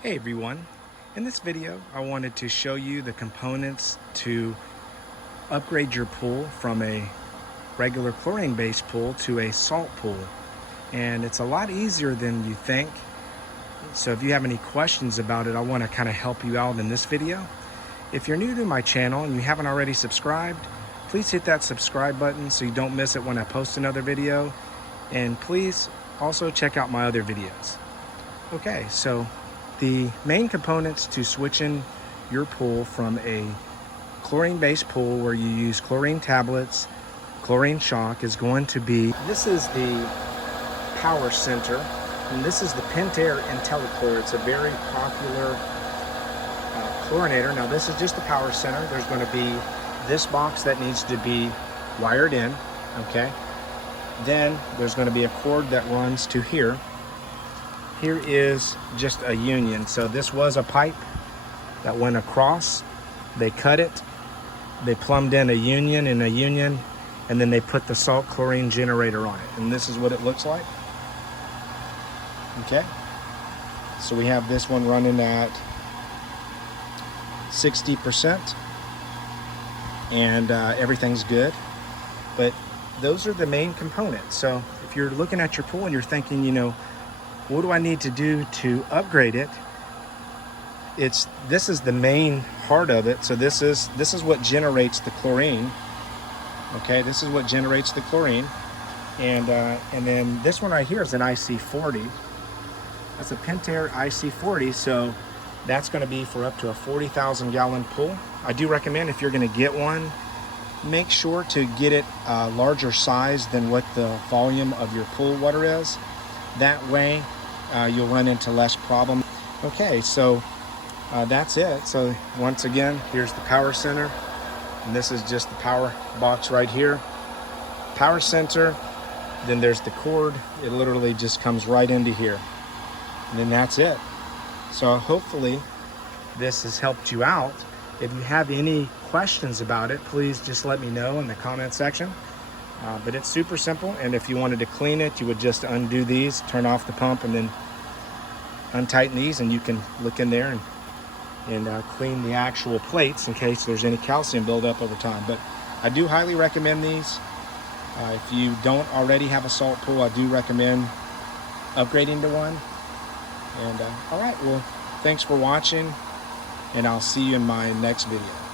Hey everyone, in this video I wanted to show you the components to upgrade your pool from a regular chlorine based pool to a salt pool, and it's a lot easier than you think. So if you have any questions about it, I want to kind of help you out in this video. If you're new to my channel and you haven't already subscribed, please hit that subscribe button so you don't miss it when I post another video, and please also check out my other videos. Okay, so the main components to switching your pool from a chlorine-based pool where you use chlorine tablets, chlorine shock is going to be, this is the power center, and this is the Pentair IntelliChlor. It's a very popular chlorinator. Now this is just the power center. There's going to be this box that needs to be wired in, okay? Then there's going to be a cord that runs to here. Here is just a union. So this was a pipe that went across. They cut it, they plumbed in a union and a union, and then they put the salt chlorine generator on it. And this is what it looks like. Okay. So we have this one running at 60%, and everything's good. But those are the main components. So if you're looking at your pool and you're thinking, you know, what do I need to do to upgrade it? This is the main part of it. So this is what generates the chlorine. Okay, this is what generates the chlorine, and then this one right here is an IC40. That's a Pentair IC40. So that's going to be for up to a 40,000 gallon pool. I do recommend, if you're going to get one, make sure to get it a larger size than what the volume of your pool water is. That way you'll run into less problem. Okay, so that's it. So once again, here's the power center, and this is just the power box right here. Power center, then there's the cord. It literally just comes right into here, and then that's it. So hopefully this has helped you out. If you have any questions about it, please just let me know in the comment section. But it's super simple, and if you wanted to clean it, you would just undo these, turn off the pump, and then untighten these, and you can look in there and clean the actual plates in case there's any calcium buildup over time. But I do highly recommend these. If you don't already have a salt pool, I do recommend upgrading to one. And all right, well, thanks for watching, and I'll see you in my next video.